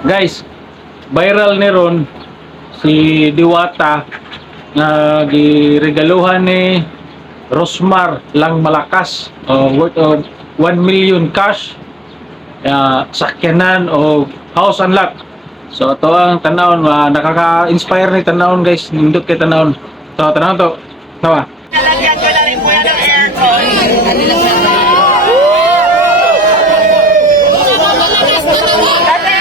Guys, viral ni Ron si Diwata na giregaluhan ni Rosmar lang malakas worth of 1 million cash, sakyanan o house and lot. So ito ang tanawon, nakaka-inspire ni tanawon guys, nindot kay tanawon. So tanawon to, tawa. Nalagyan ko na rin po yan ng aircon. Kasi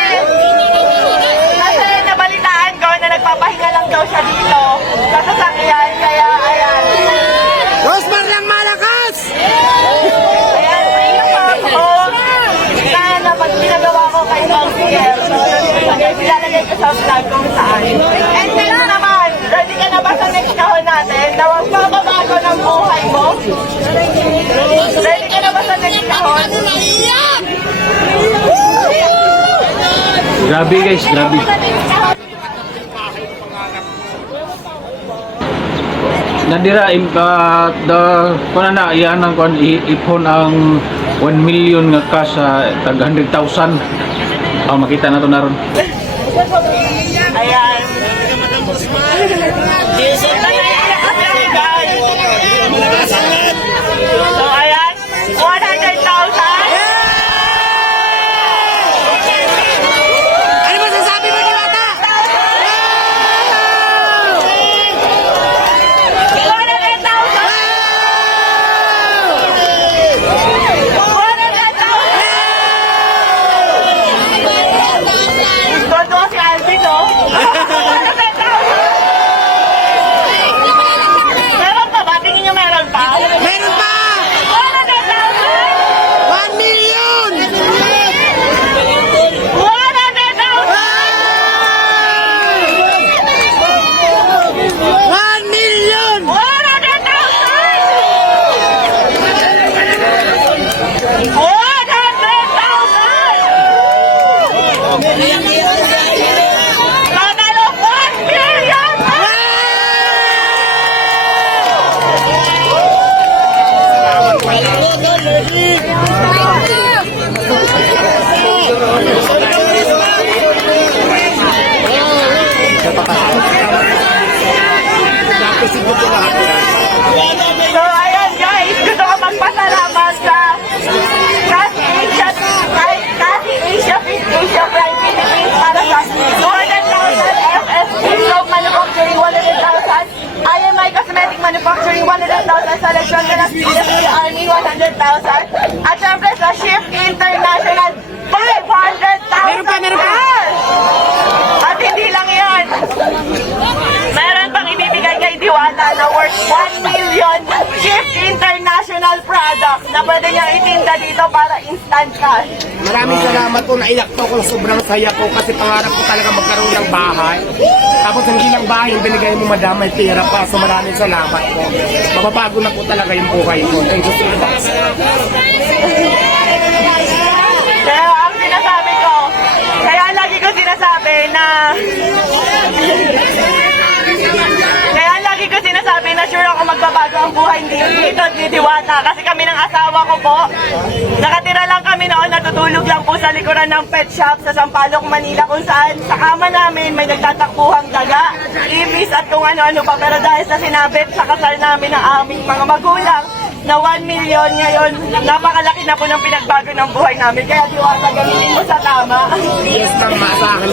nabalitaan ko na nagpapahinga lang daw siya dito sa sasakyan, kaya ayan. Rosmar lang malakas! Ayan, pinapap ko na pag pinagawa ko kay Bang Pierre. So, ilalagay ko sa vlog kung saan. And then naman, ready ka na ba sa next kahon natin na magpapabago ng buhay mo? Ready ka na ba sa next kahon? Grabe guys, grabe. Nadira kuna na iyan ang ipon ang 1 million nga cash sa tag 100,000. Makita na to naron. Ayan. So ayan, 100,000. Ano masasabi mo, Diwata? 100,000. Todo si Alvin, no? 100,000. Meron pa ba? Tingin niyo meron pa? Meron pa! 100,000. 1 million! 1 million! So ayan guys, gusto ko magpasalamat sa Kasi Asia Prime Philippines para sa 200,000 FSP Soap Manufacturing 100,000, IMI Cosmetic Manufacturing 100,000, sa Legion de las Pilas Army 100,000, at syempre sa Shift International 500,000. Meron pa! At hindi lang yan, meron pang ibibigay kay Diwata na worth 1 million Shift International product na pwede niya itinda dito para instant cash. Maraming salamat po, naiyak po ako, sobrang saya po kasi pangarap ko talaga magkaroon ng bahay. Tapos hindi lang bahay, yung binigay mo madam, may pera pa. So maraming salamat po. Mababago na po talaga yung buhay ko. Thank you so much. Kaya ang sinasabi ko, kaya lagi ko sinasabi na sure ako magbabago ang buhay dito ni Diwata. Kasi kami ng asawa ko po, nakatira lang kami noon, natutulog lang po sa likuran ng pet shop sa Sampaloc, Manila, kung saan sa kama namin may nagtatakbuhang daga, ibis at kung ano-ano pa. Pero dahil sa sinabit sa kasal namin ng aming mga magulang na 1 million ngayon, napakalaki na po ng pinagbago ng buhay namin. Kaya Diwata, gamitin mo sa tama. Yes, ma'am, sa akin.